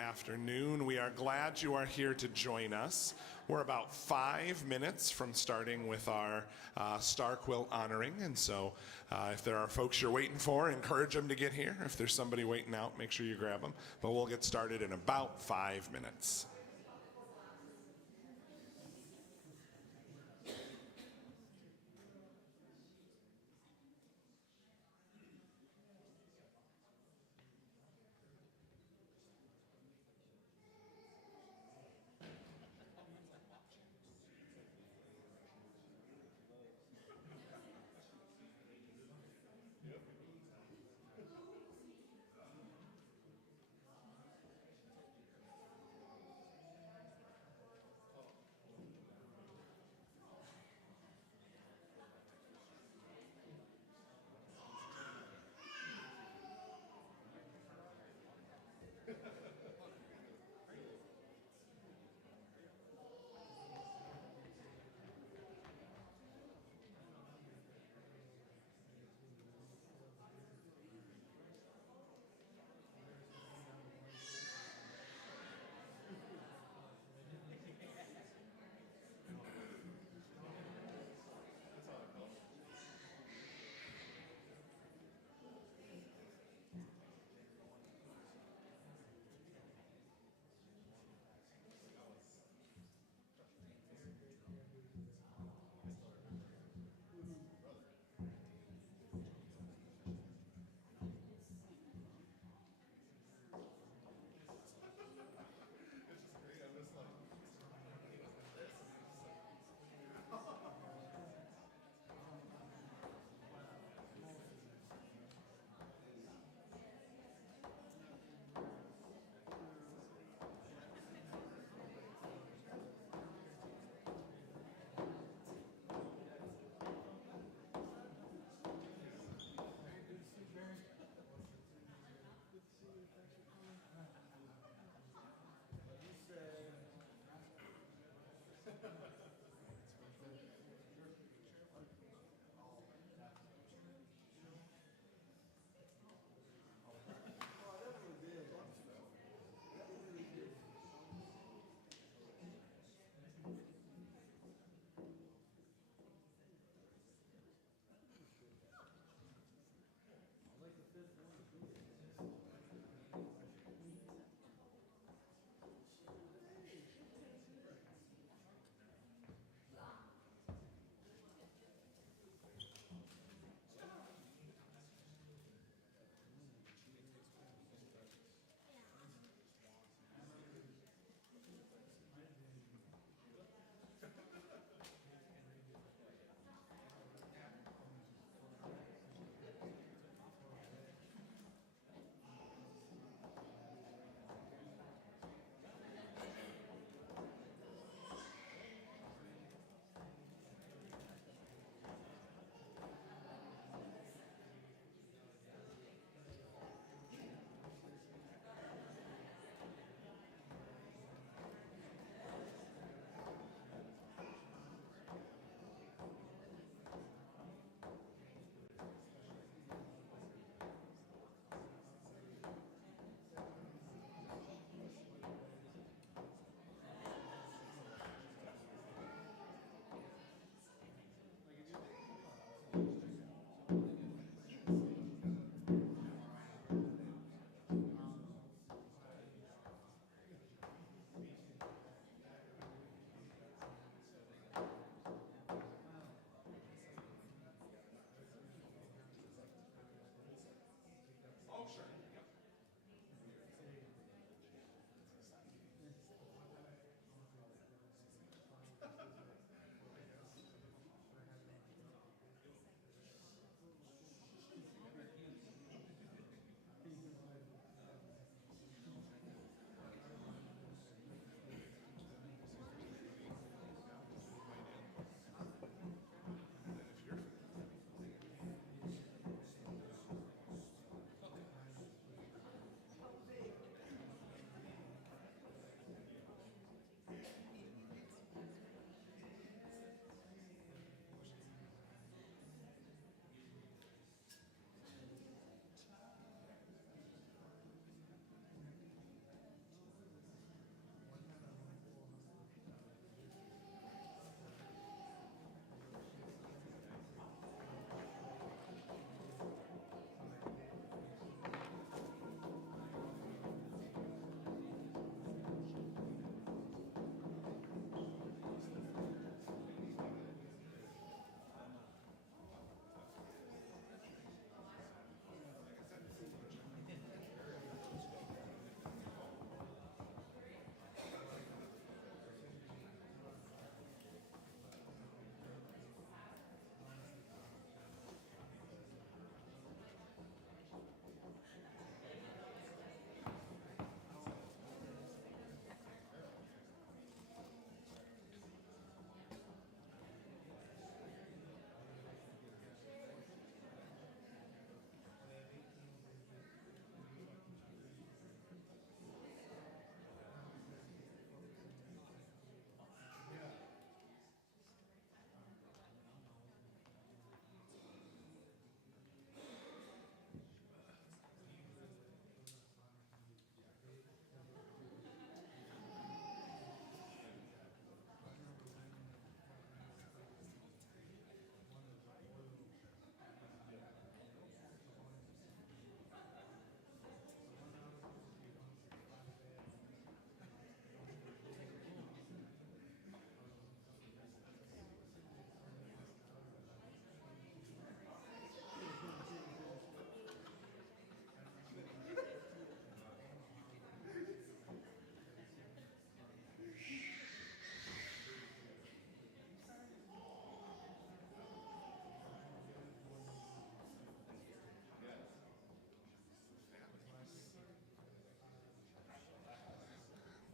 afternoon. We are glad you are here to join us. We're about 5 minutes from starting with our Star Quilt honoring, and so if there are folks you're waiting for, encourage them to get here. If there's somebody waiting out, make sure you grab them. But we'll get started in about 5 minutes.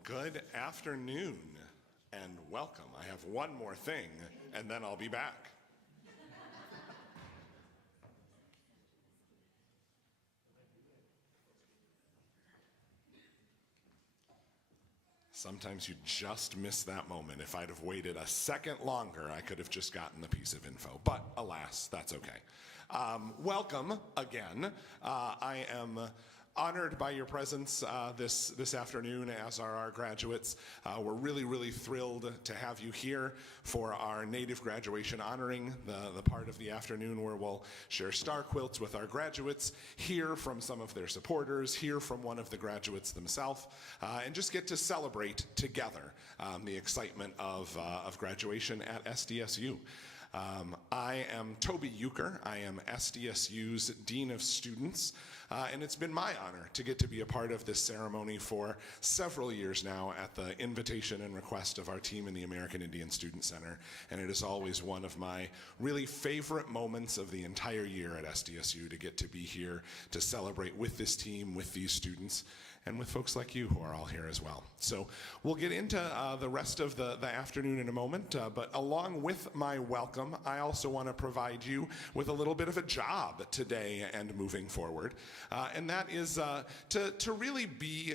Good afternoon and welcome. I have one more thing and then I'll be back. Sometimes you just miss that moment. If I'd have waited a second longer, I could have just gotten the piece of info. But alas, that's okay. Welcome again. I am honored by your presence this afternoon, as are our graduates. We're really thrilled to have you here for our native graduation honoring, the part of the afternoon where we'll share star quilts with our graduates, hear from some of their supporters, hear from one of the graduates themselves, and just get to celebrate together the excitement of graduation at SDSU. I am Toby Euchre. I am SDSU's Dean of Students, and it's been my honor to get to be a part of this ceremony for several years now at the invitation and request of our team in the American Indian Student Center, and it is always one of my really favorite moments of the entire year at SDSU to get to be here to celebrate with this team, with these students, and with folks like you who are all here as well. So we'll get into the rest of the afternoon in a moment, but along with my welcome, I also want to provide you with a little bit of a job today and moving forward, and that is to really be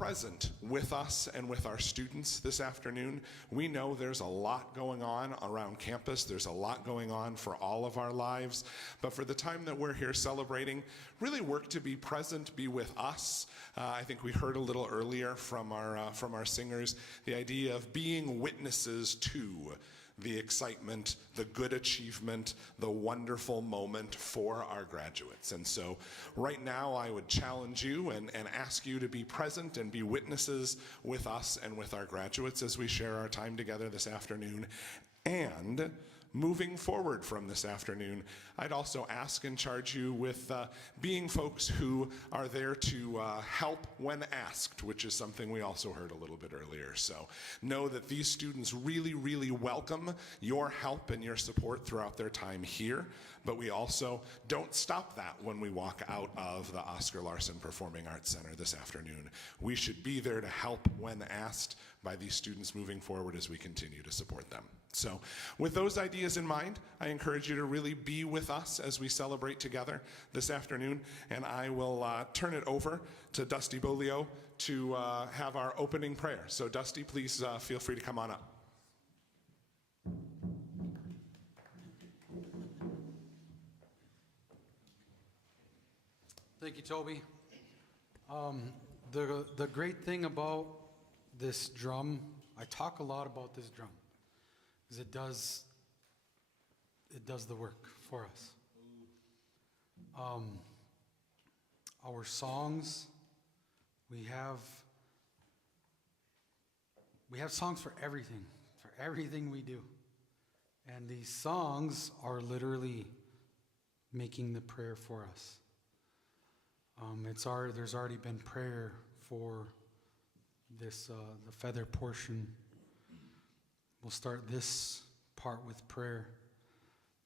present with us and with our students this afternoon. We know there's a lot going on around campus. There's a lot going on for all of our lives. But for the time that we're here celebrating, really work to be present, be with us. I think we heard a little earlier from our singers the idea of being witnesses to the excitement, the good achievement, the wonderful moment for our graduates. And so right now I would challenge you and ask you to be present and be witnesses with us and with our graduates as we share our time together this afternoon. And moving forward from this afternoon, I'd also ask and charge you with being folks who are there to help when asked, which is something we also heard a little bit earlier. So know that these students really welcome your help and your support throughout their time here, but we also don't stop that when we walk out of the Oscar Larson Performing Arts Center this afternoon. We should be there to help when asked by these students moving forward as we continue to support them. So with those ideas in mind, I encourage you to really be with us as we celebrate together this afternoon, and I will turn it over to Dusty Bolio to have our opening prayer. So Dusty, please feel free to come on up. Thank you, Toby. The great thing about this drum, I talk a lot about this drum, because it does the work for us. Our songs, we have songs for everything we do. And these songs are literally making the prayer for us. There's already been prayer for this, the feather portion. We'll start this part with prayer,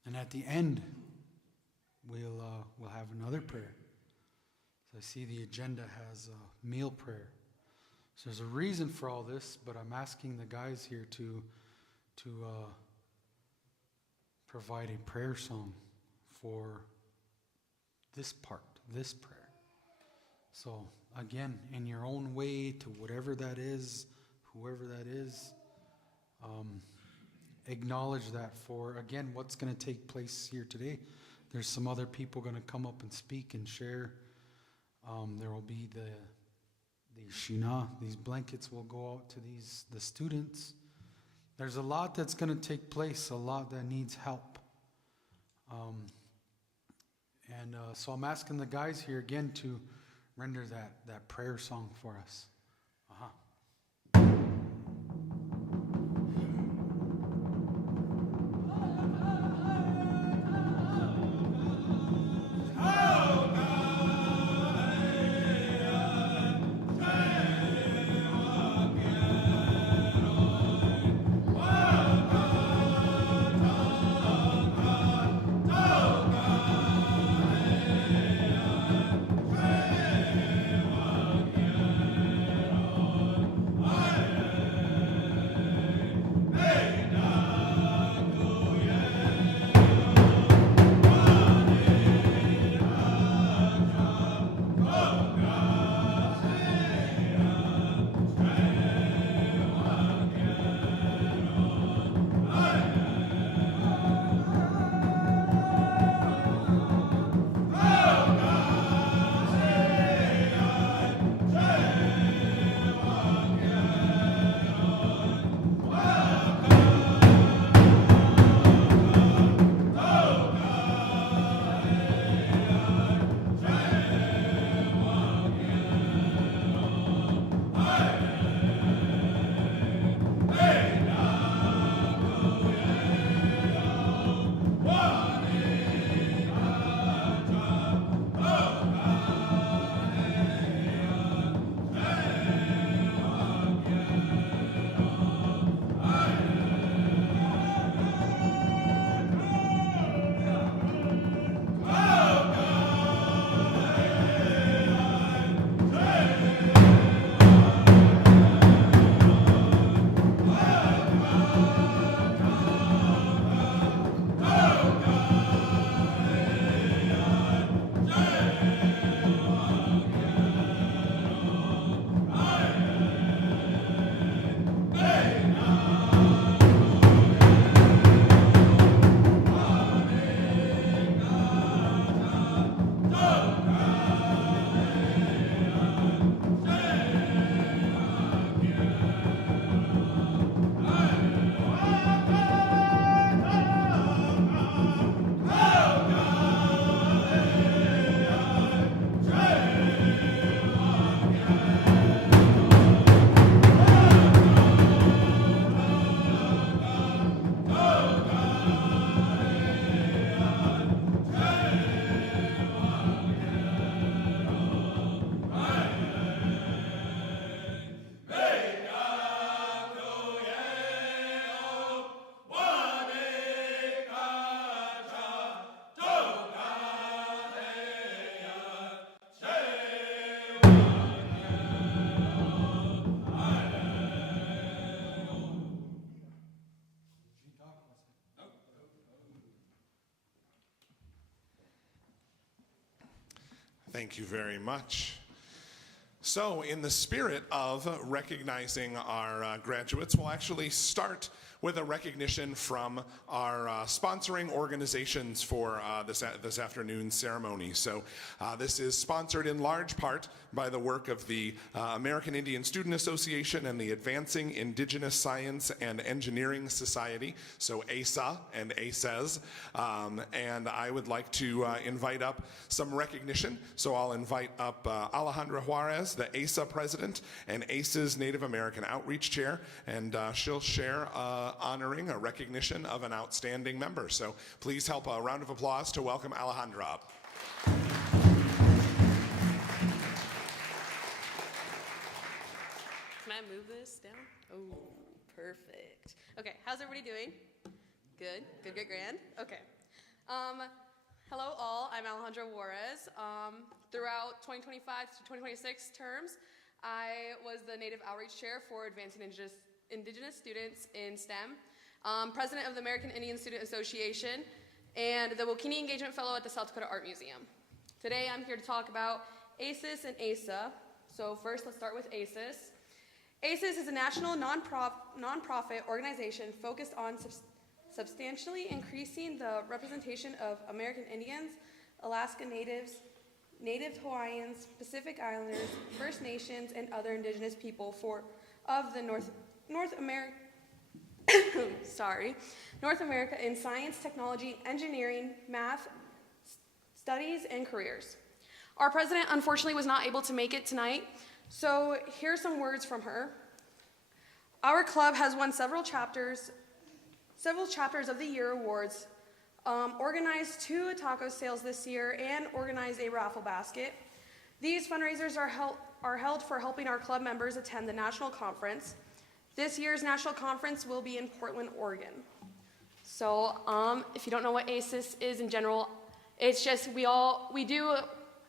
and at the end, we'll have another prayer. So I see the agenda has a meal prayer. So there's a reason for all this, but I'm asking the guys here to provide a prayer song for this part, this prayer. So again, in your own way, to whatever that is, whoever that is, acknowledge that for, again, what's going to take place here today. There's some other people going to come up and speak and share. There will be the shina, these blankets will go out to the students. There's a lot that's going to take place, a lot that needs help. So I'm asking the guys here again to render that prayer song for us. Thank you very much. So, in the spirit of recognizing our graduates, we'll actually start with a recognition from our sponsoring organizations for this afternoon's ceremony. So, this is sponsored in large part by the work of the American Indian Student Association and the Advancing Indigenous Science and Engineering Society, so ASA and ASES. And I would like to invite up some recognition. So I'll invite up Alejandra Juarez, the ASA president and ACE's Native American Outreach Chair, and she'll share honoring a recognition of an outstanding member. So please help a round of applause to welcome Alejandra up. Can I move this down? Oh, perfect. Okay, how's everybody doing? Good, good, good, grand. Okay. Hello all, I'm Alejandra Juarez. Throughout 2025 to 2026 terms, I was the Native Outreach Chair for Advancing Indigenous Students in STEM, President of the American Indian Student Association, and the Wokini Engagement Fellow at the South Dakota Art Museum. Today I'm here to talk about ACES and ASA. So first, let's start with ACES. ACES is a national nonprofit organization focused on substantially increasing the representation of American Indians, Alaska Natives, Native Hawaiians, Pacific Islanders, First Nations, and other indigenous people of the North America in science, technology, engineering, math, studies, and careers. Our president unfortunately was not able to make it tonight, so here's some words from her. Our club has won several chapters of the year awards, organized 2 taco sales this year, and organized a raffle basket. These fundraisers are held for helping our club members attend the national conference. This year's national conference will be in Portland, Oregon. So if you don't know what ACES is in general, it's just we do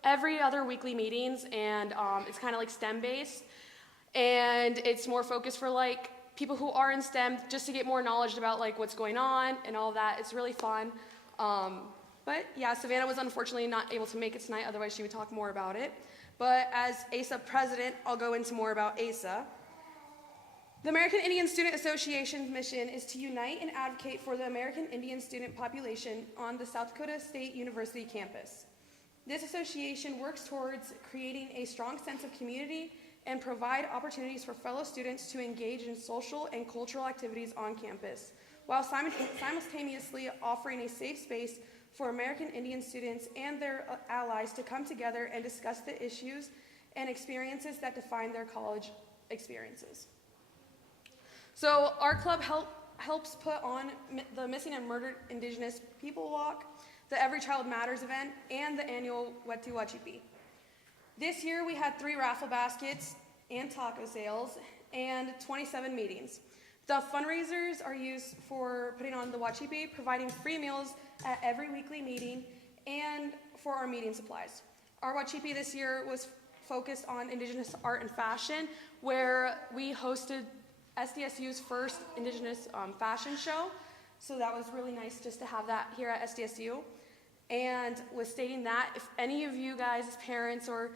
every other weekly meetings, and it's kind of like STEM based, and it's more focused for like people who are in STEM, just to get more knowledge about like what's going on and all that. It's really fun. But yeah, Savannah was unfortunately not able to make it tonight, otherwise she would talk more about it. But as ASA president, I'll go into more about ASA. The American Indian Student Association's mission is to unite and advocate for the American Indian student population on the South Dakota State University campus. This association works towards creating a strong sense of community and provide opportunities for fellow students to engage in social and cultural activities on campus, while simultaneously offering a safe space for American Indian students and their allies to come together and discuss the issues and experiences that define their college experiences. So our club helps put on the Missing and Murdered Indigenous People Walk, the Every Child Matters event, and the annual Wetu Wachipi. This year we had 3 raffle baskets and taco sales and 27 meetings. The fundraisers are used for putting on the Wachipi, providing free meals at every weekly meeting, and for our meeting supplies. Our Wachipi this year was focused on Indigenous art and fashion, where we hosted SDSU's first Indigenous fashion show. So that was really nice just to have that here at SDSU. And with stating that, if any of you guys as parents or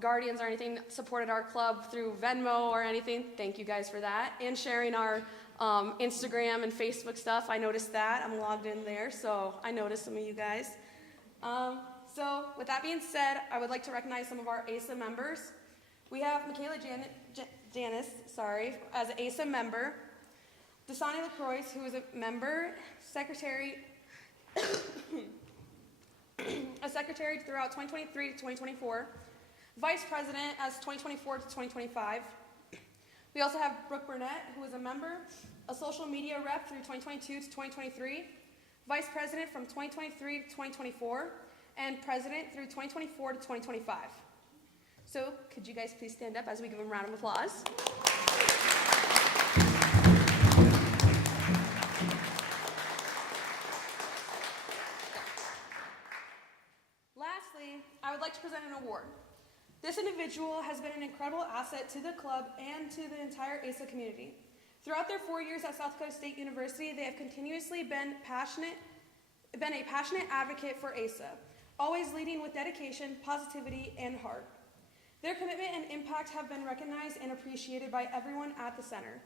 guardians or anything supported our club through Venmo or anything, thank you guys for that. And sharing our Instagram and Facebook stuff, I noticed that. I'm logged in there, so I noticed some of you guys. So with that being said, I would like to recognize some of our ASA members. We have Michaela Janice, as an ASA member. Dasani LaCroix, who is a member, secretary throughout 2023 to 2024, vice president as 2024 to 2025. We also have Brooke Burnett, who is a member, a social media rep through 2022 to 2023, vice president from 2023 to 2024, and president through 2024 to 2025. So could you guys please stand up as we give them a round of applause? Lastly, I would like to present an award. This individual has been an incredible asset to the club and to the entire ASA community. Throughout their 4 years at South Dakota State University, they have continuously been a passionate advocate for ASA. always leading with dedication, positivity, and heart. Their commitment and impact have been recognized and appreciated by everyone at the center.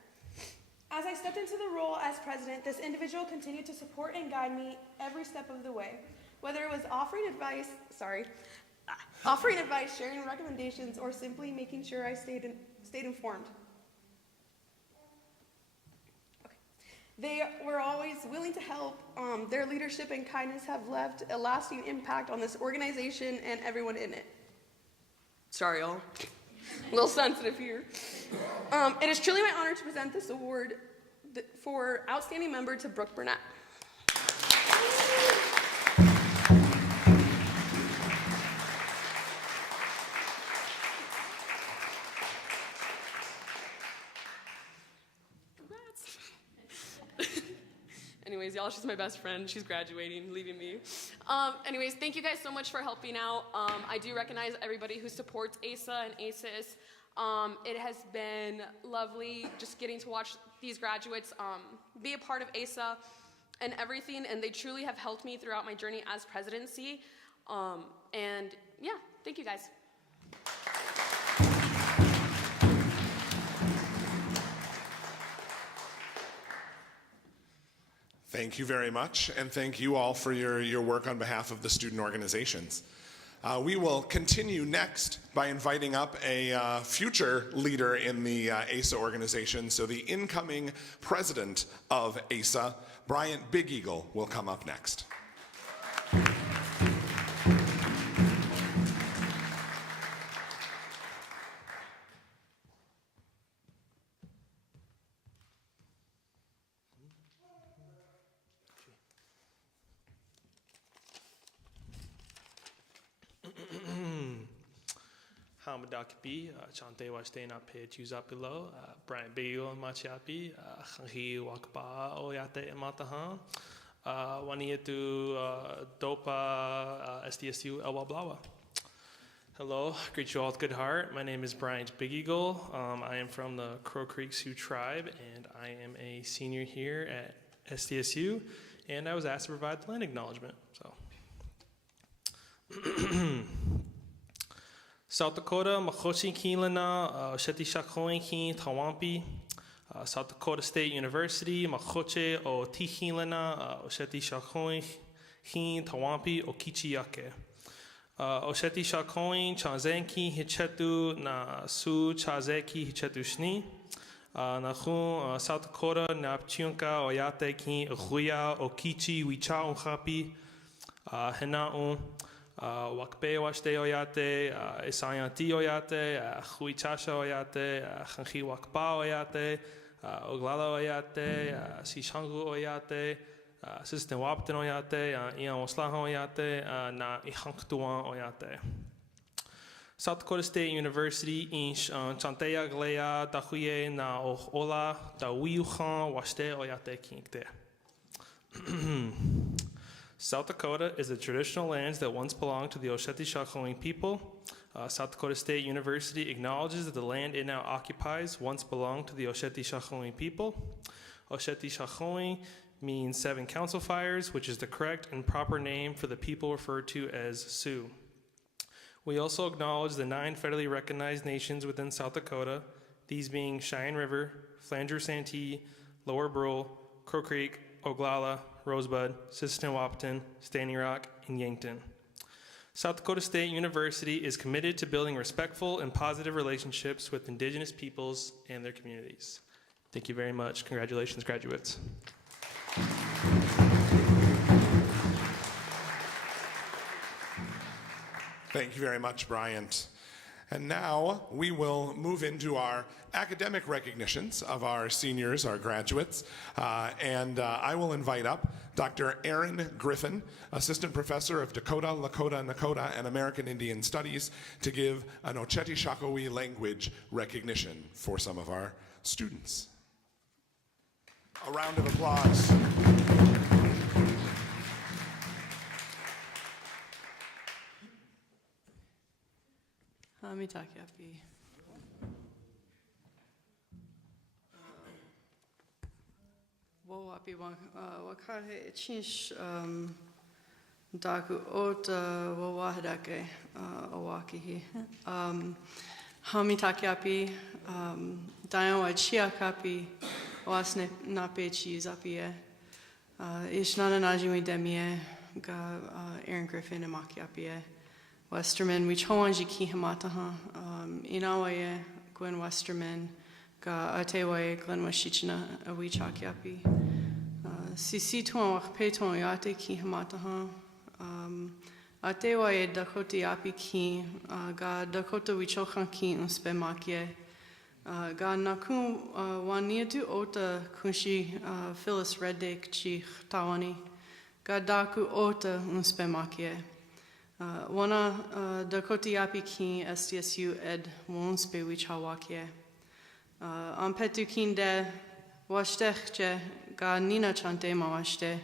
As I stepped into the role as president, this individual continued to support and guide me every step of the way, whether it was offering advice, sharing recommendations, or simply making sure I stayed informed. Okay. They were always willing to help. Their leadership and kindness have left a lasting impact on this organization and everyone in it. Sorry, y'all. A little sensitive here. It is truly my honor to present this award for Outstanding Member to Brooke Burnett. Anyways, y'all, she's my best friend. She's graduating, leaving me. Anyways, thank you guys so much for helping out. I do recognize everybody who supports ASA and ASIS. It has been lovely just getting to watch these graduates be a part of ASA and everything, and they truly have helped me throughout my journey as presidency. And yeah, thank you guys. Thank you very much, and thank you all for your work on behalf of the student organizations. We will continue next by inviting up a future leader in the ASA organization. So the incoming president of ASA, Bryant Big Eagle, will come up next. Hamadakipi, Chante Wastena Page use up below, Brian Bigo Machiapi, Hangi Wakpa Oyate Matahan, Wanietu Dopa SDSU Elwablawa. Hello, greet you all with good heart. My name is Brian Big Eagle. I am from the Crow Creek Sioux tribe, and I am a senior here at SDSU, and I was asked to provide the land acknowledgement. So. South Dakota, Makoshi Kilana, Sheti Shakoin Kin Tawampi, South Dakota State University, Makoche o Tihilana, Osheti Shakoin Kin Tawampi, Okichiyake. Osheti Shakoin, Chazenki Hichetu, Na Su Chazeki Hichetu Shni, Nahun, South Dakota, Napchunka, Oyate Kin, Huya, Okichi, Wicha Unhapi, Hena'un. Wakpe washte oyate, Esayanti oyate, Huichasha oyate, Hanki Wakpa oyate, Oglala oyate, Sishangu oyate, Assistant Wapton oyate, Ian Oslahan oyate, Na Ihanktuan oyate. South Dakota State University in Chanteya Glea, Dahuye, Na Ola, Da Wiyuhan, Washte oyate Kinkte. South Dakota is the traditional lands that once belonged to the Osheti Shakhoin people. South Dakota State University acknowledges that the land it now occupies once belonged to the Osheti Shakhoin people. Osheti Shakhoin means 7 council fires, which is the correct and proper name for the people referred to as Sioux. We also acknowledge the 9 federally recognized nations within South Dakota, these being Cheyenne River, Flanger Santee, Lower Brule, Crow Creek, Oglala, Rosebud, Sisseton Wahpeton, Standing Rock, and Yankton. South Dakota State University is committed to building respectful and positive relationships with Indigenous peoples and their communities. Thank you very much. Congratulations, graduates. Thank you very much, Bryant. And now we will move into our academic recognitions of our seniors, our graduates. I will invite up Dr. Aaron Griffin, Assistant Professor of Dakota, Lakota, Nakota, and American Indian Studies, to give an Oceti Sakowee language recognition for some of our students. A round of applause. Mitakiapi. Wo api wakahe chinch Daku ota wawahadake awakihi. Hamitakiapi, Dayo chiakapi, wasne nape chizapie. Ishnana najimi demie, ga Aaron Griffin and makiapie. Westerman, we chowanji ki hamataha. Inawaye, Gwen Westerman, ga atewaye, Glen Washichina, awi chakiapi. Sisi tuan wakpeton yate ki hamataha. Atewaye Dakota yapi ki, ga Dakota wichochan ki unspe makie. Ga nakun waniatu ota kunshi Phyllis Reddick chi tawani. Ga daku ota unspe makie. Wana Dakota yapi ki SDSU ed wonspe wichawakie. Ampetu kinde washtechche ga nina chante mawashte.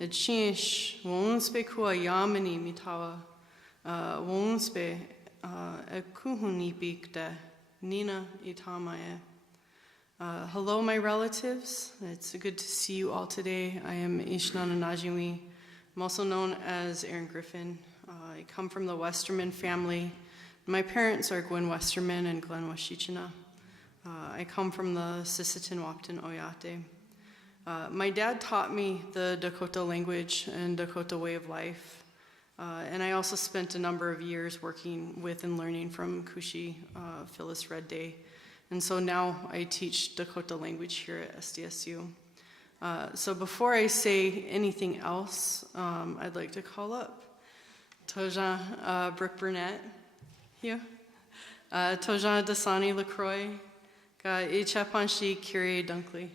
It change wonspe kua yamani mitawa wonspe kuhuni bikte nina itamaye. Hello, my relatives. It's good to see you all today. I am Ishnana Najimi. I'm also known as Aaron Griffin. I come from the Westerman family. My parents are Gwen Westerman and Glen Washichina. I come from the Sisseton Wapton Oyate. My dad taught me the Dakota language and Dakota way of life. And I also spent a number of years working with and learning from Kushi Phyllis Redday. And so now I teach Dakota language here at SDSU. So before I say anything else, I'd like to call up Toja Brooke Burnett here. Toja Dasani LaCroix. Ga Ichapanshi Kyrie Dunkley.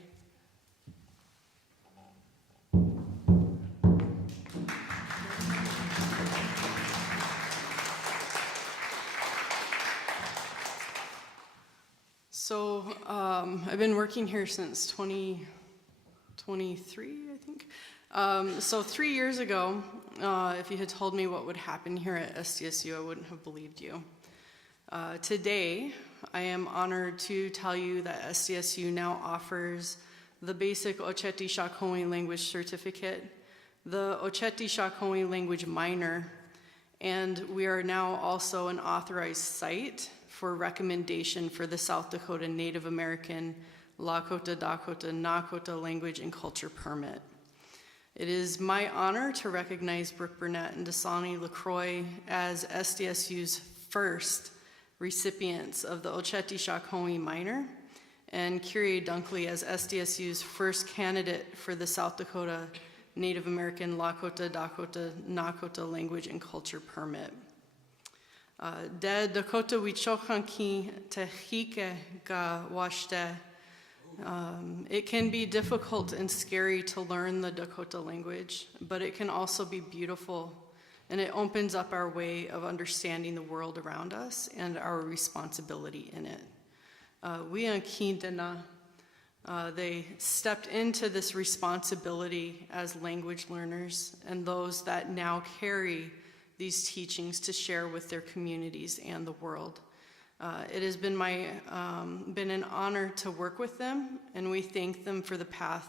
So I've been working here since 2023, I think. So 3 years ago, if you had told me what would happen here at SDSU, I wouldn't have believed you. Today, I am honored to tell you that SDSU now offers the basic Oceti Sakowin language certificate, the Oceti Sakowin language minor, and we are now also an authorized site for recommendation for the South Dakota Native American Lakota, Dakota, Nakota language and culture permit. It is my honor to recognize Brooke Burnett and Dasani LaCroix as SDSU's first recipients of the Oceti Sakowin minor, and Kyrie Dunkley as SDSU's first candidate for the South Dakota Native American Lakota, Dakota, Nakota language and culture permit. De Dakota wichochan ki te hike ga washte. It can be difficult and scary to learn the Dakota language, but it can also be beautiful, and it opens up our way of understanding the world around us and our responsibility in it. We on Kindana, they stepped into this responsibility as language learners and those that now carry these teachings to share with their communities and the world. It has been been an honor to work with them, and we thank them for the path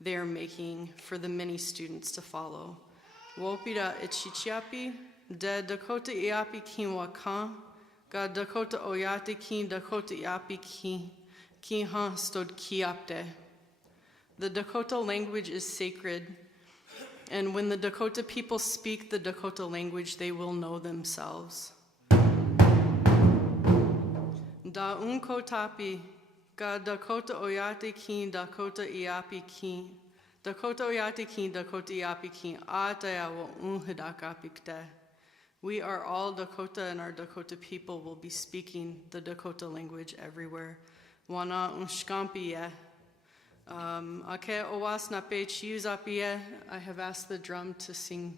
they are making for the many students to follow. Wopira ichichiapi, de Dakota iapi kinwa kan, ga Dakota oyate kin Dakota iapi kin ha stod kiapte. The Dakota language is sacred, and when the Dakota people speak the Dakota language, they will know themselves. Da unko tapi, ga Dakota oyate kin Dakota iapi kin. Dakota oyate kin Dakota iapi kin ataya wo unhidakapikte. We are all Dakota, and our Dakota people will be speaking the Dakota language everywhere. Wana unshkampiye. Ake owas na pech yuzapie. I have asked the drum to sing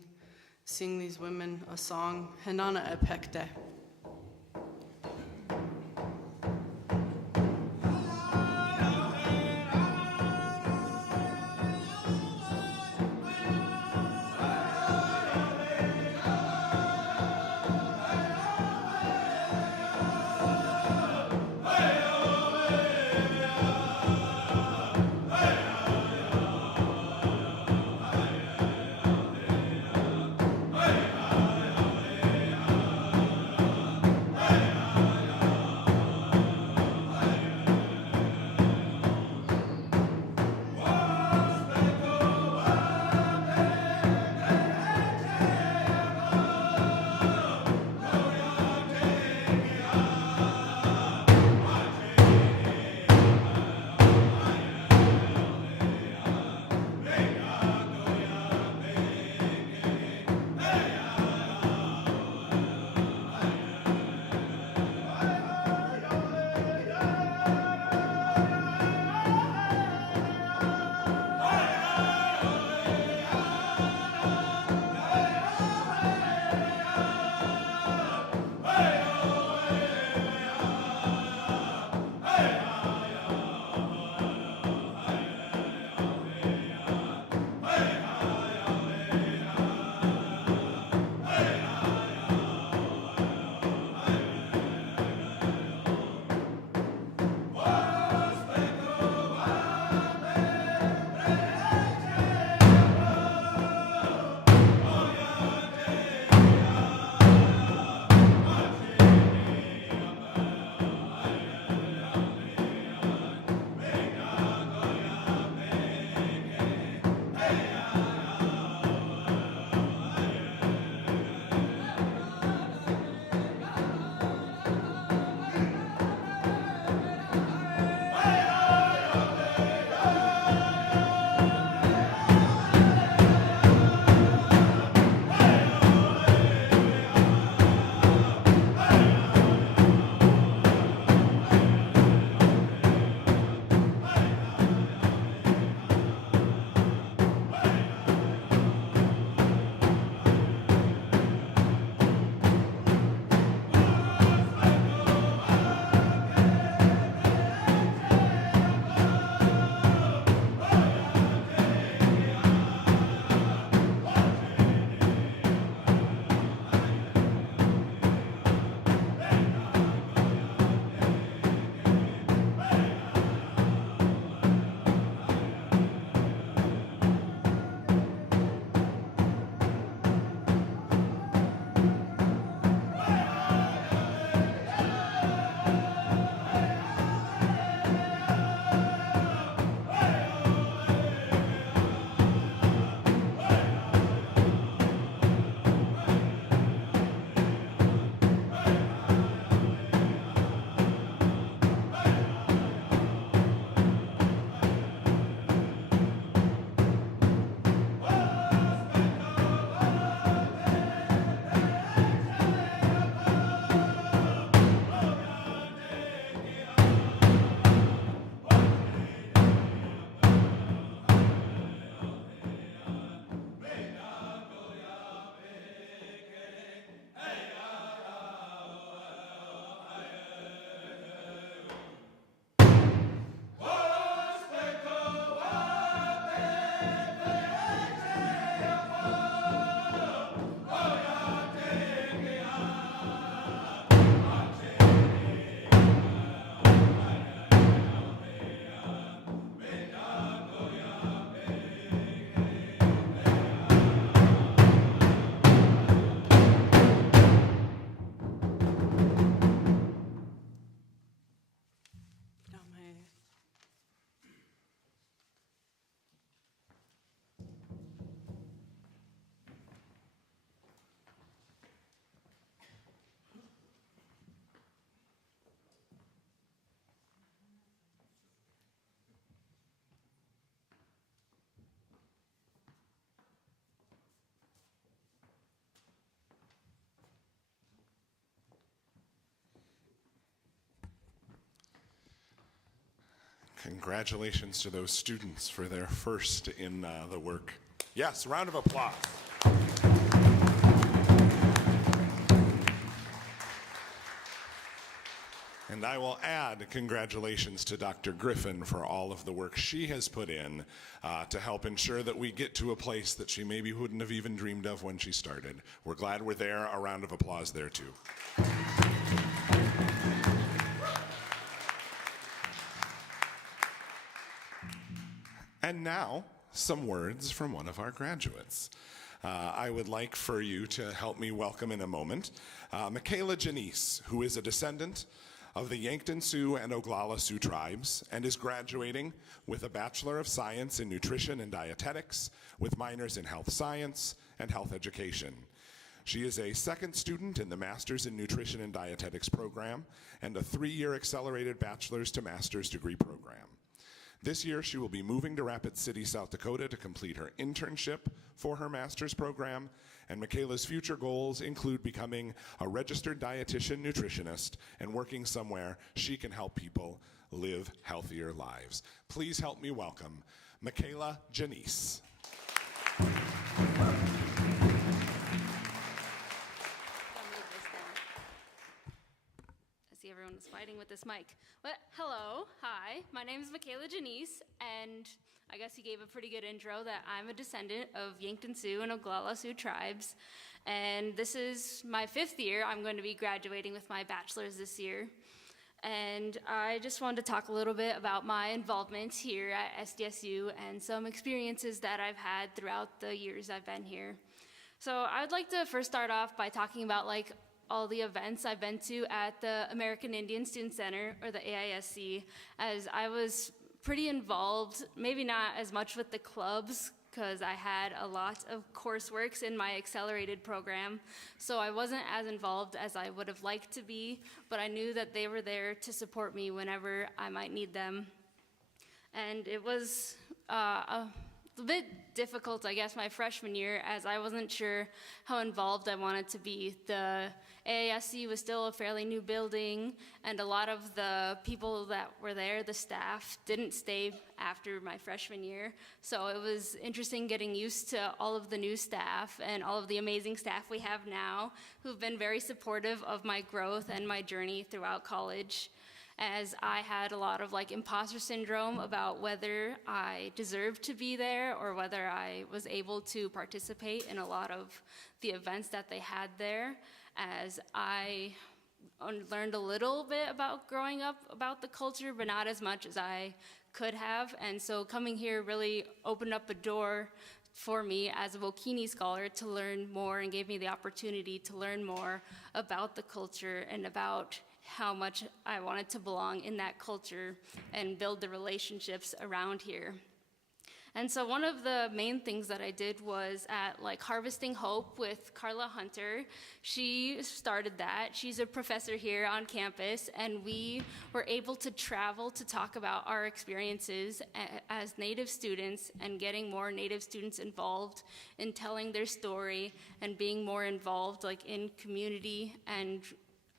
these women a song. Henana epekte. Congratulations to those students for their first in the work. Yes, round of applause. And I will add congratulations to Dr. Griffin for all of the work she has put in to help ensure that we get to a place that she maybe wouldn't have even dreamed of when she started. We're glad we're there. A round of applause there too. And now, some words from one of our graduates. I would like for you to help me welcome in a moment Michaela Janice, who is a descendant of the Yankton Sioux and Oglala Sioux tribes and is graduating with a Bachelor of Science in Nutrition and Dietetics with minors in Health Science and Health Education. She is a second student in the Master's in Nutrition and Dietetics program and a 3-year accelerated bachelor's to master's degree program. This year, she will be moving to Rapid City, South Dakota to complete her internship for her master's program, and Michaela's future goals include becoming a registered dietitian nutritionist and working somewhere she can help people live healthier lives. Please help me welcome Michaela Janice. See, everyone is fighting with this mic. But hello, hi, my name is Michaela Janice, and I guess he gave a pretty good intro that I'm a descendant of Yankton Sioux and Oglala Sioux tribes, and this is my 5th year. I'm going to be graduating with my bachelor's this year, and I just wanted to talk a little bit about my involvement here at SDSU and some experiences that I've had throughout the years I've been here. So I'd like to first start off by talking about all the events I've been to at the American Indian Student Center, or the AISC, as I was pretty involved, maybe not as much with the clubs, because I had a lot of courseworks in my accelerated program, so I wasn't as involved as I would have liked to be, but I knew that they were there to support me whenever I might need them. And it was a bit difficult, I guess, my freshman year, as I wasn't sure how involved I wanted to be. The AISC was still a fairly new building, and a lot of the people that were there, the staff, didn't stay after my freshman year. So it was interesting getting used to all of the new staff and all of the amazing staff we have now, who've been very supportive of my growth and my journey throughout college, as I had a lot of imposter syndrome about whether I deserved to be there or whether I was able to participate in a lot of the events that they had there, as I learned a little bit about growing up about the culture, but not as much as I could have. And so coming here really opened up a door for me as a Wokini scholar to learn more, and gave me the opportunity to learn more about the culture and about how much I wanted to belong in that culture and build the relationships around here. And so one of the main things that I did was at Harvesting Hope with Carla Hunter. She started that. She's a professor here on campus, and we were able to travel to talk about our experiences as Native students and getting more Native students involved in telling their story and being more involved in community and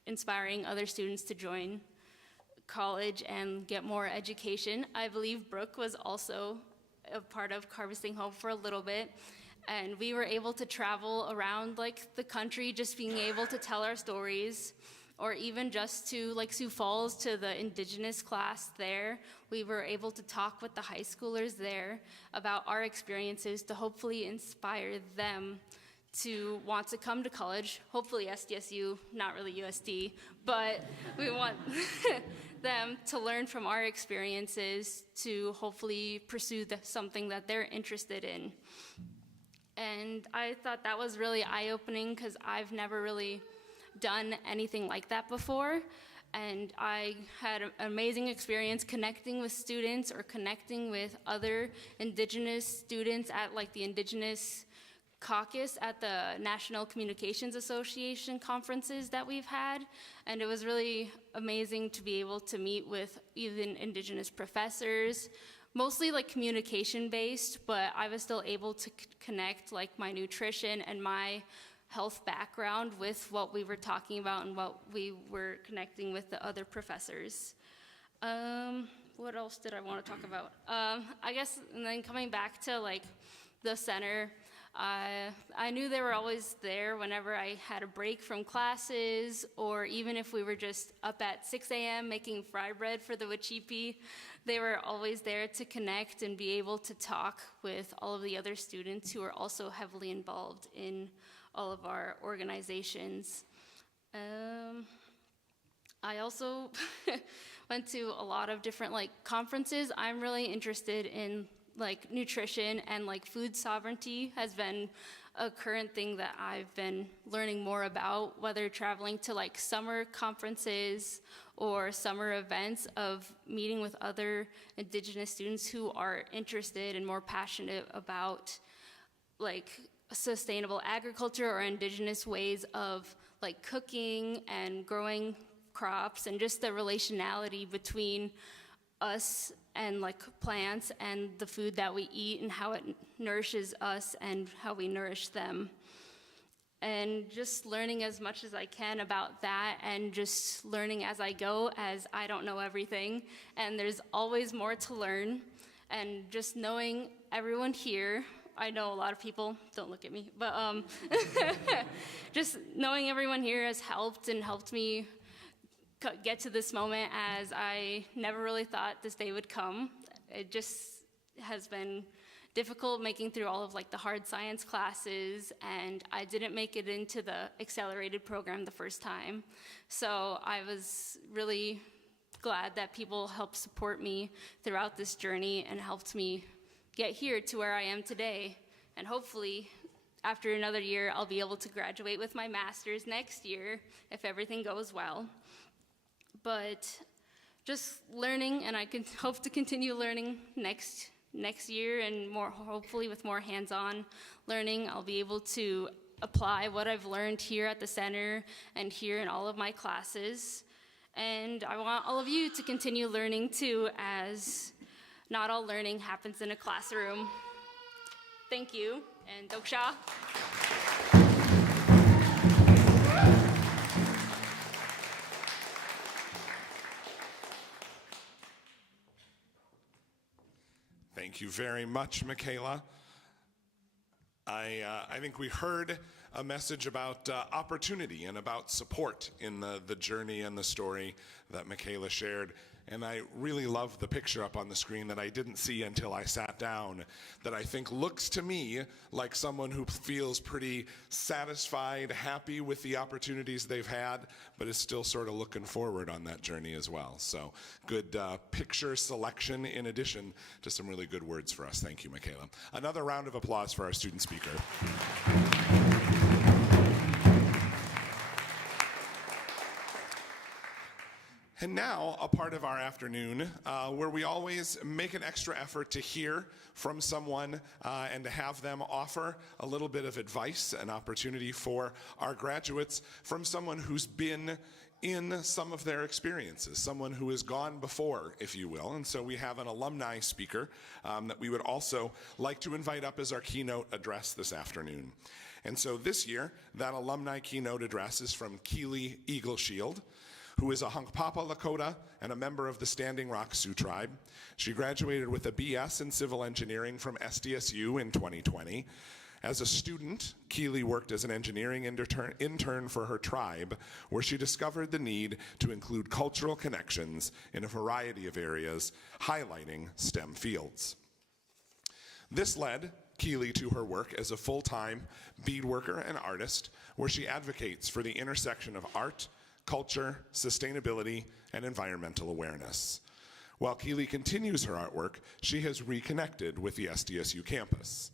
inspiring other students to join college and get more education. I believe Brooke was also a part of Harvesting Hope for a little bit, and we were able to travel around the country, just being able to tell our stories, or even just to Sioux Falls to the Indigenous class there. We were able to talk with the high schoolers there about our experiences to hopefully inspire them to want to come to college, hopefully SDSU, not really USD, but we want them to learn from our experiences to hopefully pursue something that they're interested in. And I thought that was really eye-opening, because I've never really done anything like that before. And I had an amazing experience connecting with students or connecting with other Indigenous students at the Indigenous caucus at the National Communications Association conferences that we've had, and it was really amazing to be able to meet with even Indigenous professors, mostly communication based, but I was still able to connect my nutrition and my health background with what we were talking about and what we were connecting with the other professors. what else did I want to talk about? I guess, and then coming back to like the center, I knew they were always there whenever I had a break from classes, or even if we were just up at 6 a.m. making fry bread for the Wachipi, they were always there to connect and be able to talk with all of the other students who are also heavily involved in all of our organizations. I also went to a lot of different like conferences. I'm really interested in like nutrition, and like food sovereignty has been a current thing that I've been learning more about, whether traveling to like summer conferences or summer events of meeting with other Indigenous students who are interested and more passionate about like sustainable agriculture or Indigenous ways of like cooking and growing crops, and just the relationality between us and like plants and the food that we eat and how it nourishes us and how we nourish them. And just learning as much as I can about that, and just learning as I go, as I don't know everything and there's always more to learn. And just knowing everyone here, I know a lot of people, don't look at me, but just knowing everyone here has helped me get to this moment, as I never really thought this day would come. It just has been difficult making through all of like the hard science classes, and I didn't make it into the accelerated program the first time. So I was really glad that people helped support me throughout this journey and helped me get here to where I am today. And hopefully after another year, I'll be able to graduate with my master's next year if everything goes well. But just learning, and I can hope to continue learning next year, and more, hopefully with more hands-on learning, I'll be able to apply what I've learned here at the center and here in all of my classes. And I want all of you to continue learning too, as not all learning happens in a classroom. Thank you, and Doksha. Thank you very much, Michaela. I think we heard a message about opportunity and about support in the journey and the story that Michaela shared. And I really love the picture up on the screen that I didn't see until I sat down, that I think looks to me like someone who feels pretty satisfied, happy with the opportunities they've had, but is still sort of looking forward on that journey as well. So good picture selection in addition to some really good words for us. Thank you, Michaela. Another round of applause for our student speaker. And now, a part of our afternoon where we always make an extra effort to hear from someone and to have them offer a little bit of advice, an opportunity for our graduates from someone who's been in some of their experiences, someone who has gone before, if you will. And so we have an alumni speaker that we would also like to invite up as our keynote address this afternoon. And so this year, that alumni keynote address is from Keely Eagleshield, who is a Hunkpapa Lakota and a member of the Standing Rock Sioux Tribe. She graduated with a BS in Civil Engineering from SDSU in 2020. As a student, Keely worked as an engineering intern for her tribe, where she discovered the need to include cultural connections in a variety of areas, highlighting STEM fields. This led Keely to her work as a full-time beadworker and artist, where she advocates for the intersection of art, culture, sustainability, and environmental awareness. While Keely continues her artwork, she has reconnected with the SDSU campus.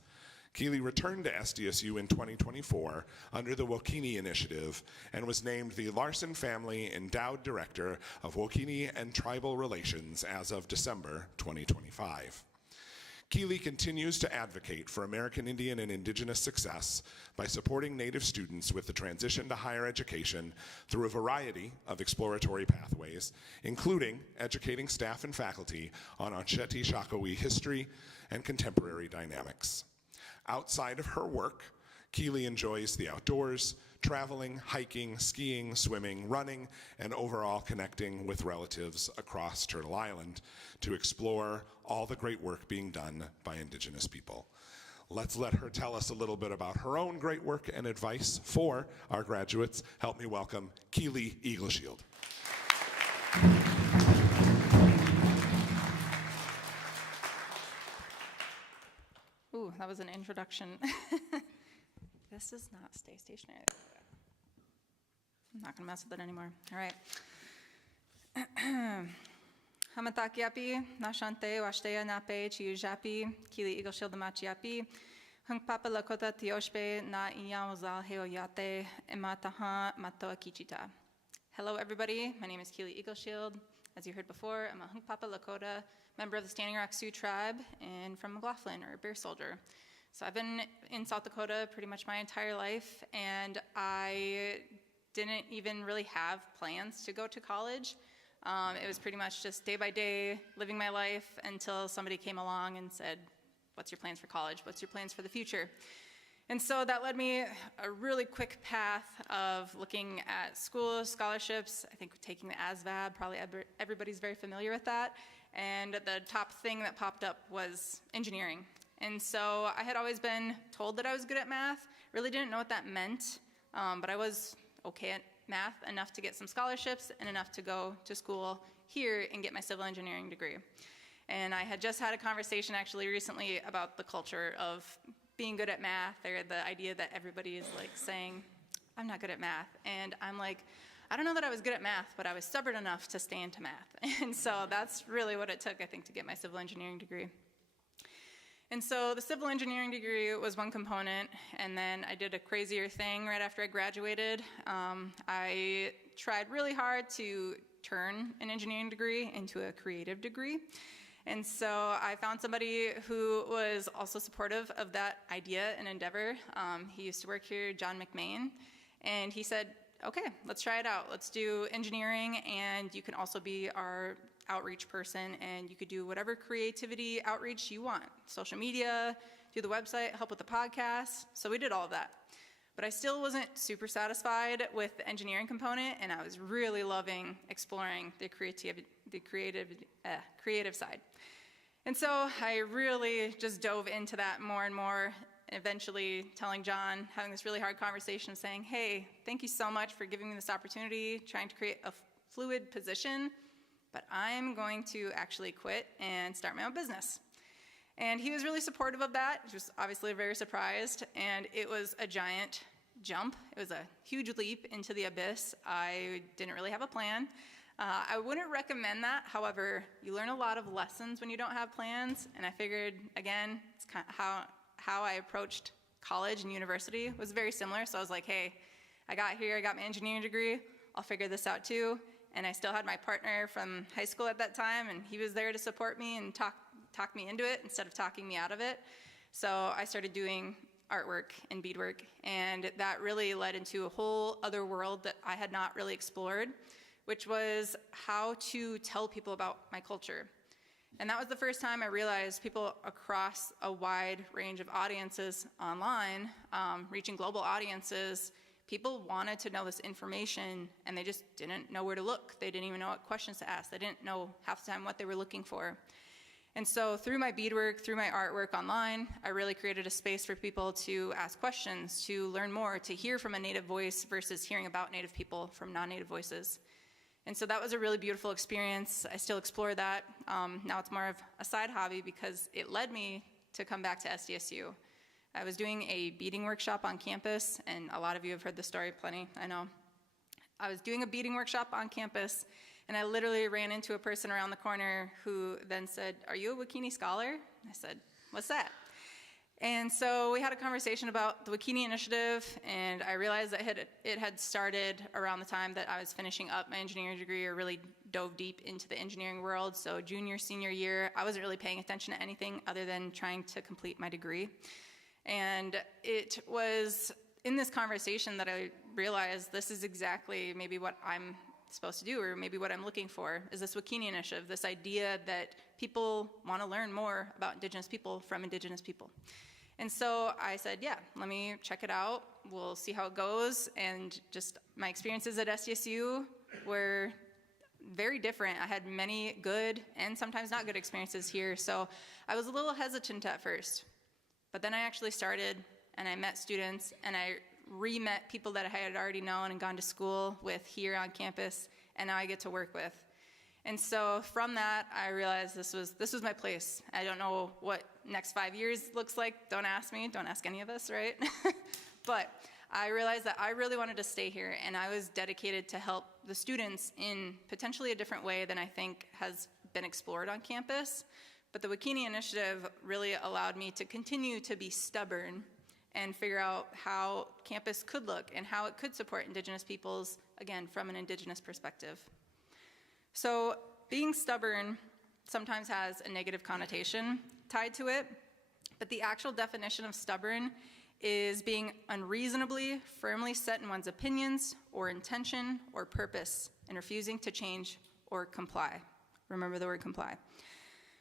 Keely returned to SDSU in 2024 under the Wokini Initiative and was named the Larson Family Endowed Director of Wokini and Tribal Relations as of December 2025. Keely continues to advocate for American Indian and Indigenous success by supporting Native students with the transition to higher education through a variety of exploratory pathways, including educating staff and faculty on Oceti-Sakowee history and contemporary dynamics. Outside of her work, Keely enjoys the outdoors, traveling, hiking, skiing, swimming, running, and overall connecting with relatives across Turtle Island to explore all the great work being done by Indigenous people. Let's let her tell us a little bit about her own great work and advice for our graduates. Help me welcome Keely Eagleshield. Ooh, that was an introduction. This does not stay stationary. I'm not gonna mess with it anymore. All right. Hamatakiapi, Nashante, Washtea Nape, Chiujapi, Kili Eagleshield Machiapi, Hungpapa Lakota Tioshpe, Na Inyamozal Heoyate, Emataha Matoa Kichita. Hello, everybody. My name is Keely Eagleshield. As you heard before, I'm a Hunkpapa Lakota, member of the Standing Rock Sioux tribe, and from McLaughlin, or Bear Soldier. So I've been in South Dakota pretty much my entire life, and I didn't even really have plans to go to college. It was pretty much just day by day, living my life until somebody came along and said, what's your plans for college? What's your plans for the future? And so that led me a really quick path of looking at schools, scholarships. I think taking the ASVAB, probably everybody's very familiar with that. And the top thing that popped up was engineering. And so I had always been told that I was good at math, really didn't know what that meant, but I was okay at math enough to get some scholarships and enough to go to school here and get my civil engineering degree. And I had just had a conversation actually recently about the culture of being good at math, or the idea that everybody is like saying, I'm not good at math. And I'm like, I don't know that I was good at math, but I was stubborn enough to stay into math. And so that's really what it took, I think, to get my civil engineering degree. And so the civil engineering degree was one component, and then I did a crazier thing right after I graduated. I tried really hard to turn an engineering degree into a creative degree. And so I found somebody who was also supportive of that idea and endeavor. He used to work here, John McMain, and he said, okay, let's try it out. Let's do engineering, and you can also be our outreach person, and you could do whatever creativity outreach you want. Social media, do the website, help with the podcast. So we did all of that. But I still wasn't super satisfied with the engineering component, and I was really loving exploring the creative side. And so I really just dove into that more and more, eventually telling John, having this really hard conversation, saying, hey, thank you so much for giving me this opportunity, trying to create a fluid position, but I'm going to actually quit and start my own business. And he was really supportive of that. He was obviously very surprised, and it was a giant jump. It was a huge leap into the abyss. I didn't really have a plan. I wouldn't recommend that. However, you learn a lot of lessons when you don't have plans, and I figured, again, it's kind of how I approached college and university was very similar. So I was like, hey, I got here, I got my engineering degree, I'll figure this out too. And I still had my partner from high school at that time, and he was there to support me and talk me into it instead of talking me out of it. So I started doing artwork and beadwork, and that really led into a whole other world that I had not really explored, which was how to tell people about my culture. And that was the first time I realized people across a wide range of audiences online, reaching global audiences, people wanted to know this information, and they just didn't know where to look. They didn't even know what questions to ask. They didn't know half the time what they were looking for. And so through my beadwork, through my artwork online, I really created a space for people to ask questions, to learn more, to hear from a Native voice versus hearing about Native people from non-Native voices. And so that was a really beautiful experience. I still explore that. Now it's more of a side hobby because it led me to come back to SDSU. I was doing a beading workshop on campus, and a lot of you have heard the story plenty, I know. I was doing a beading workshop on campus, and I literally ran into a person around the corner who then said, are you a Wikini scholar? I said, what's that? And so we had a conversation about the Wikini Initiative, and I realized that it had started around the time that I was finishing up my engineering degree, or really dove deep into the engineering world. So junior, senior year, I wasn't really paying attention to anything other than trying to complete my degree. And it was in this conversation that I realized this is exactly maybe what I'm supposed to do, or maybe what I'm looking for, is this Wikini Initiative, this idea that people want to learn more about Indigenous people from Indigenous people. And so I said, yeah, let me check it out. We'll see how it goes. And just my experiences at SDSU were very different. I had many good and sometimes not good experiences here. So I was a little hesitant at first. But then I actually started, and I met students, and I re-met people that I had already known and gone to school with here on campus, and now I get to work with. And so from that, I realized this was my place. I don't know what next 5 years looks like. Don't ask me. Don't ask any of us, right? But I realized that I really wanted to stay here, and I was dedicated to help the students in potentially a different way than I think has been explored on campus. But the Bikini Initiative really allowed me to continue to be stubborn and figure out how campus could look and how it could support Indigenous peoples, again, from an Indigenous perspective. So being stubborn sometimes has a negative connotation tied to it, but the actual definition of stubborn is being unreasonably firmly set in one's opinions or intention or purpose and refusing to change or comply. Remember the word comply.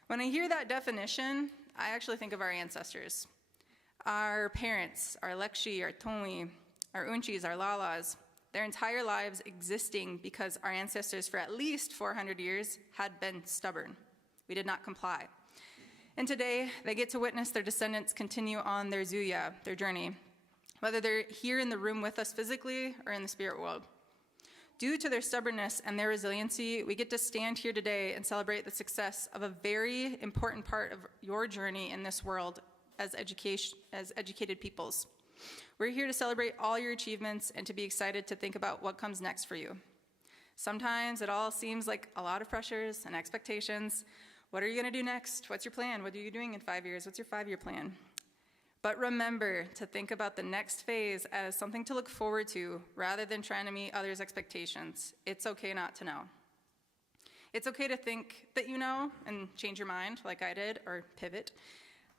When I hear that definition, I actually think of our ancestors. Our parents, our Lekshi, our Tonwi, our Unchis, our Lalas, their entire lives existing because our ancestors for at least 400 years had been stubborn. We did not comply. And today, they get to witness their descendants continue on their Zuya, their journey, whether they're here in the room with us physically or in the spirit world. Due to their stubbornness and their resiliency, we get to stand here today and celebrate the success of a very important part of your journey in this world as educated peoples. We're here to celebrate all your achievements and to be excited to think about what comes next for you. Sometimes it all seems like a lot of pressures and expectations. What are you going to do next? What's your plan? What are you doing in 5 years? What's your 5-year plan? But remember to think about the next phase as something to look forward to rather than trying to meet others' expectations. It's okay not to know. It's okay to think that you know and change your mind like I did, or pivot.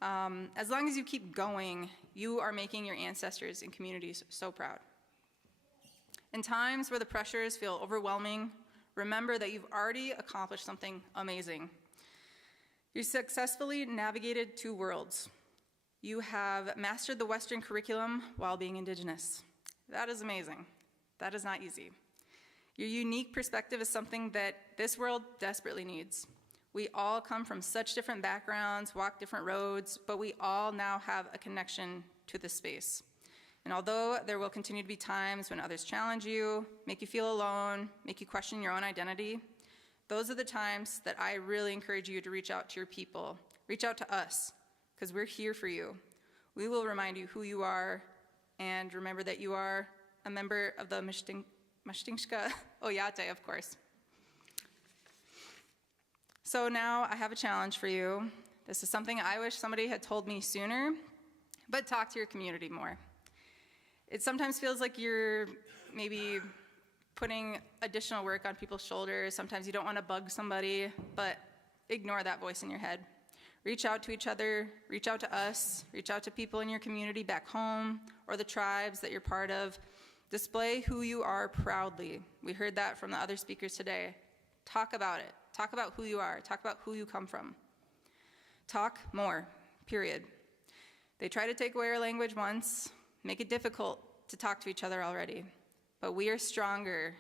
As long as you keep going, you are making your ancestors and communities so proud. In times where the pressures feel overwhelming, remember that you've already accomplished something amazing. You successfully navigated 2 worlds. You have mastered the Western curriculum while being Indigenous. That is amazing. That is not easy. Your unique perspective is something that this world desperately needs. We all come from such different backgrounds, walk different roads, but we all now have a connection to this space. And although there will continue to be times when others challenge you, make you feel alone, make you question your own identity, those are the times that I really encourage you to reach out to your people. Reach out to us, because we're here for you. We will remind you who you are, and remember that you are a member of the Mashtingshka Oyate, of course. So now I have a challenge for you. This is something I wish somebody had told me sooner, but talk to your community more. It sometimes feels like you're maybe putting additional work on people's shoulders. Sometimes you don't want to bug somebody, but ignore that voice in your head. Reach out to each other, reach out to us, reach out to people in your community back home or the tribes that you're part of. Display who you are proudly. We heard that from the other speakers today. Talk about it. Talk about who you are. Talk about who you come from. Talk more, period. They try to take away our language once, make it difficult to talk to each other already. But we are stronger,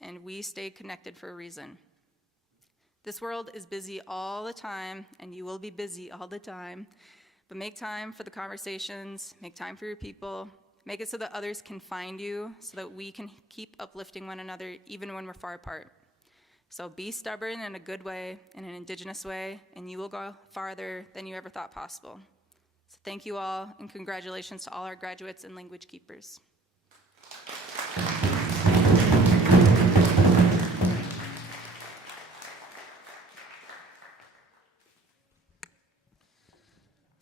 and we stay connected for a reason. This world is busy all the time, and you will be busy all the time. But make time for the conversations, make time for your people, make it so that others can find you, so that we can keep uplifting one another even when we're far apart. So be stubborn in a good way, in an Indigenous way, and you will go farther than you ever thought possible. So thank you all, and congratulations to all our graduates and language keepers.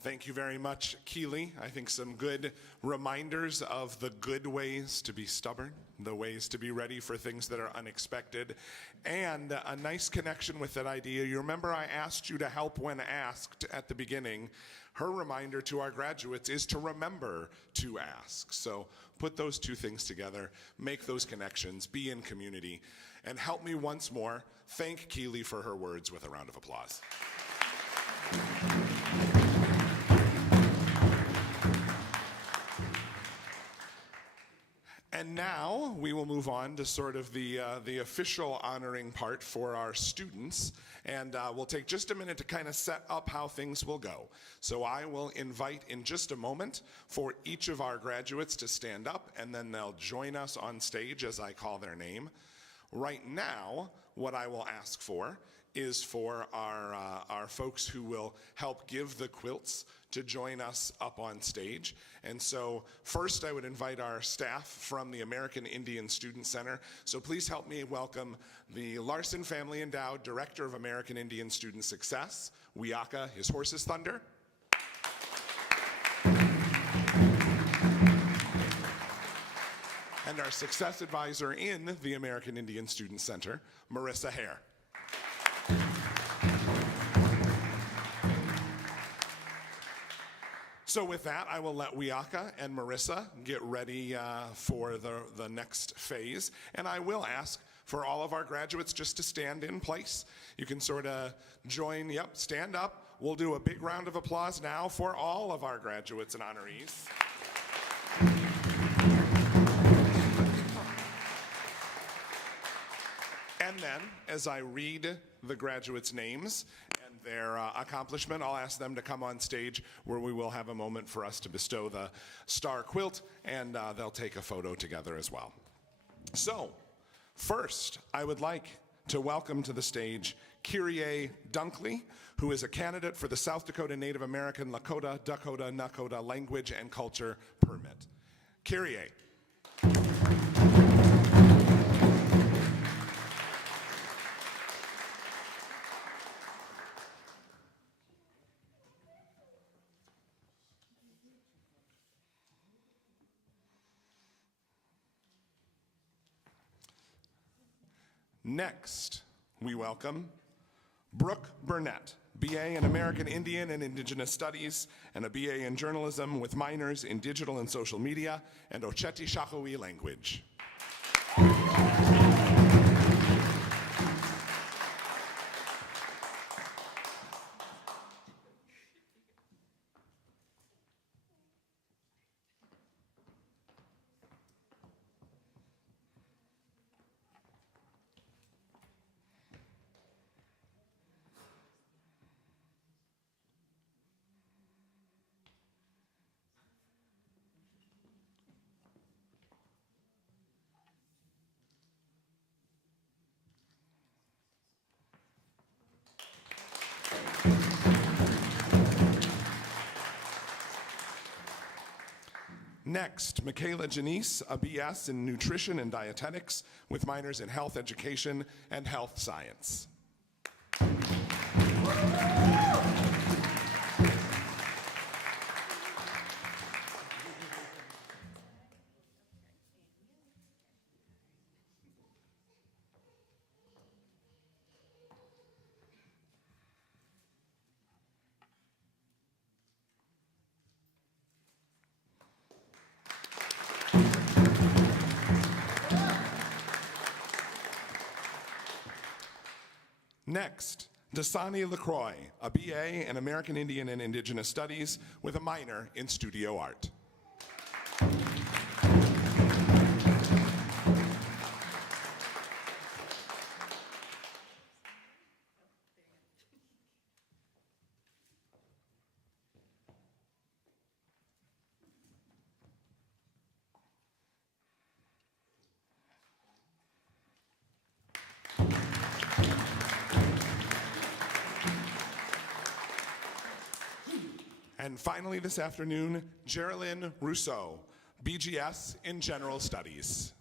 Thank you very much, Keely. I think some good reminders of the good ways to be stubborn, the ways to be ready for things that are unexpected, and a nice connection with that idea. You remember I asked you to help when asked at the beginning. Her reminder to our graduates is to remember to ask. So put those 2 things together, make those connections, be in community, and help me once more thank Keely for her words with a round of applause. now we will move on to sort of the official honoring part for our students, and we'll take just a minute to kind of set up how things will go. So I will invite in just a moment for each of our graduates to stand up, and then they'll join us on stage as I call their name. Right now, what I will ask for is for our folks who will help give the quilts to join us up on stage. And so first I would invite our staff from the American Indian Student Center. So please help me welcome the Larson Family Endowed Director of American Indian Student Success, Wiaka, his horse is Thunder. And our Success Advisor in the American Indian Student Center, Marissa Hare. So with that, I will let Wiaka and Marissa get ready for the next phase. And I will ask for all of our graduates just to stand in place. You can sort of join, stand up. We'll do a big round of applause now for all of our graduates and honorees. And then, as I read the graduates' names and their accomplishment, I'll ask them to come on stage where we will have a moment for us to bestow the star quilt, and they'll take a photo together as well. So, first, I would like to welcome to the stage Kyrie Dunkley, who is a candidate for the South Dakota Native American Lakota, Dakota, Nakota Language and Culture Permit. Kyrie. Next, we welcome Brooke Burnett, BA in American Indian and Indigenous Studies, and a BA in Journalism with minors in Digital and Social Media and Oceti-Sakowee Language. Next, Michaela Janice, a BS in Nutrition and Dietetics with minors in Health Education and Health Science. Next, Dasani LaCroix, a BA in American Indian and Indigenous Studies with a minor in Studio Art. And finally this afternoon, Geraldine Rousseau, BGS in General Studies.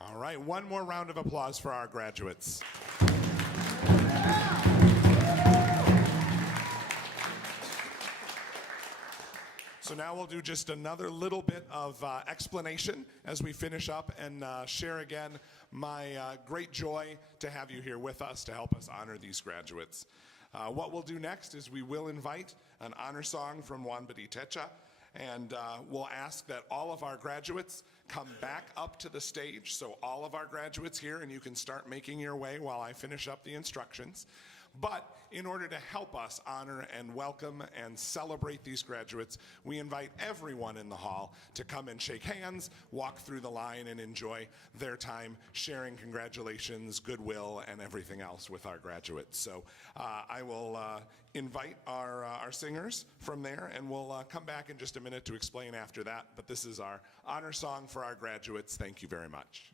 All right, one more round of applause for our graduates. So now we'll do just another little bit of explanation as we finish up and share again my great joy to have you here with us to help us honor these graduates. What we'll do next is we will invite an honor song from Juan Baditecha, and we'll ask that all of our graduates come back up to the stage. So all of our graduates here, and you can start making your way while I finish up the instructions. But in order to help us honor and welcome and celebrate these graduates, we invite everyone in the hall to come and shake hands, walk through the line, and enjoy their time sharing congratulations, goodwill, and everything else with our graduates. So I will invite our singers from there, and we'll come back in just a minute to explain after that. But this is our honor song for our graduates. Thank you very much.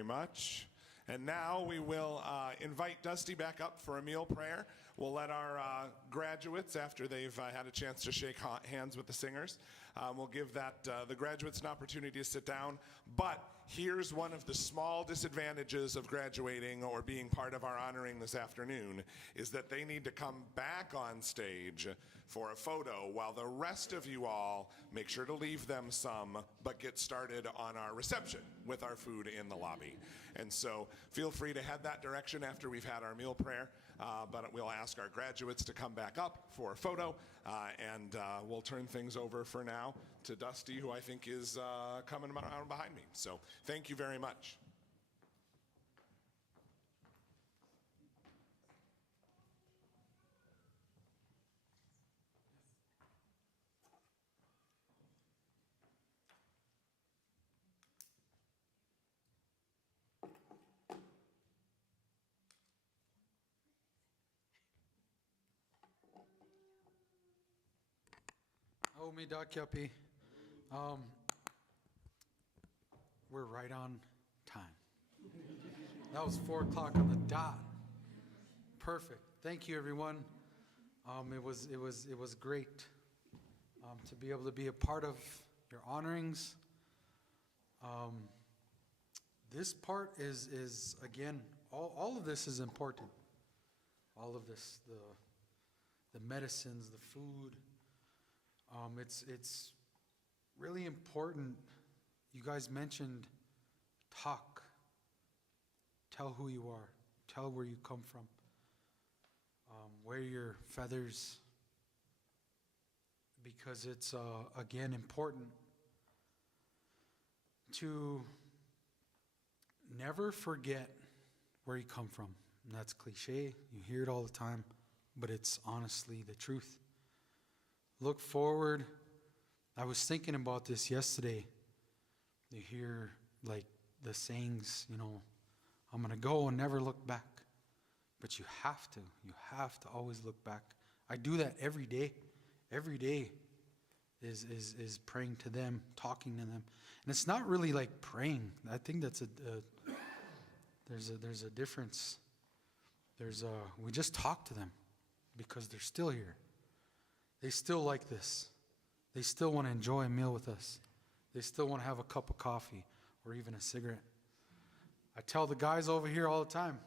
very much. And now we will invite Dusty back up for a meal prayer. We'll let our graduates, after they've had a chance to shake hands with the singers, we'll give the graduates an opportunity to sit down. But here's one of the small disadvantages of graduating or being part of our honoring this afternoon, is that they need to come back on stage for a photo while the rest of you all make sure to leave them some, but get started on our reception with our food in the lobby. And so feel free to head that direction after we've had our meal prayer, but we'll ask our graduates to come back up for a photo, and we'll turn things over for now to Dusty, who I think is coming around behind me. So thank you very much. Oh, me dakyapi. We're right on time. That was 4 o'clock on the dot. Perfect. Thank you, everyone. It was great to be able to be a part of your honorings. This part is again, all of this is important. All of this, the medicines, the food. It's really important. You guys mentioned talk. Tell who you are. Tell where you come from. Wear your feathers. Because it's, again, important to never forget where you come from. And that's cliche. You hear it all the time. But it's honestly the truth. Look forward. I was thinking about this yesterday. You hear like the sayings, I'm going to go and never look back. But you have to. You have to always look back. I do that every day. Every day is praying to them, talking to them. And it's not really like praying. I think that's there's a difference. We just talk to them because they're still here. They still like this. They still want to enjoy a meal with us. They still want to have a cup of coffee or even a cigarette. I tell the guys over here all the time,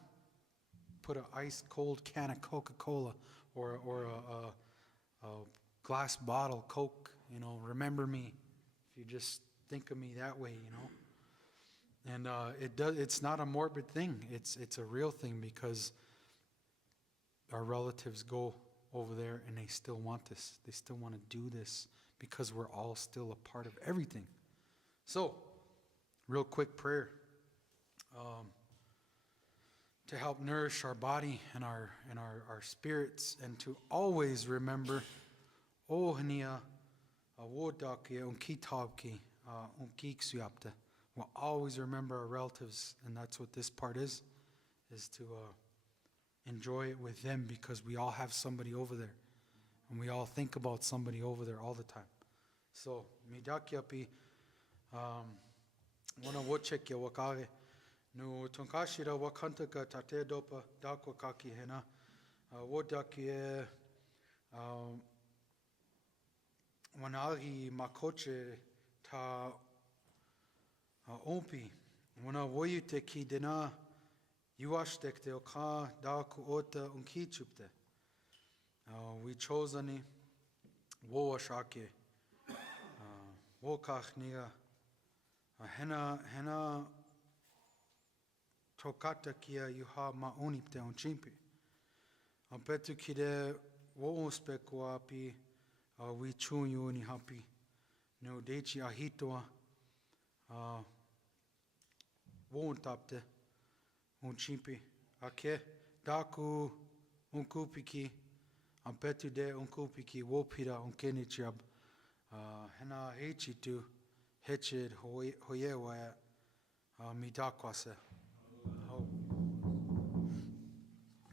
put an ice cold can of Coca-Cola or a glass bottle Coke, remember me. If you just think of me that way, And it's not a morbid thing. It's a real thing because our relatives go over there and they still want this. They still want to do this because we're all still a part of everything. So, real quick prayer to help nourish our body and our spirits, and to always remember Ohnia Awodaki Unkitabki Unkiksuyapta. We'll always remember our relatives, and that's what this part is to enjoy it with them, because we all have somebody over there. And we all think about somebody over there all the time. So, midakyapi, wana wochekya wakage, no tonkashira wakantaka tate dopa dakwa kaki hena, wodakye, wanagi makoche ta ompi, wana woyute ki dena, Yuashtekte oka daku ota unkichupte. We chose ani woashake. Wokach niga. Hena tokata kia yuha maunipte unchimpi. Ampetu kide woospekua api. We chunyu ni hapi. No dechi ahitoa. Woontapte. Unchimpi, ake, daku, unkupiki, ampetu de unkupiki, wopira unkenichab, hena hechitu, hechid hoyewaya, midakwase.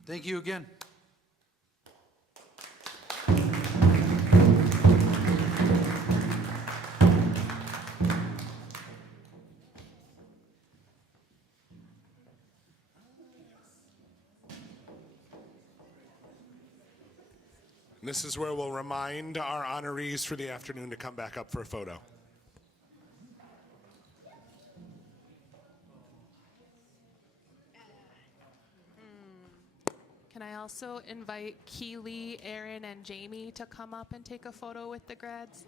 Thank you again. And this is where we'll remind our honorees for the afternoon to come back up for a photo. Can I also invite Keely, Aaron, and Jamie to come up and take a photo with the grads?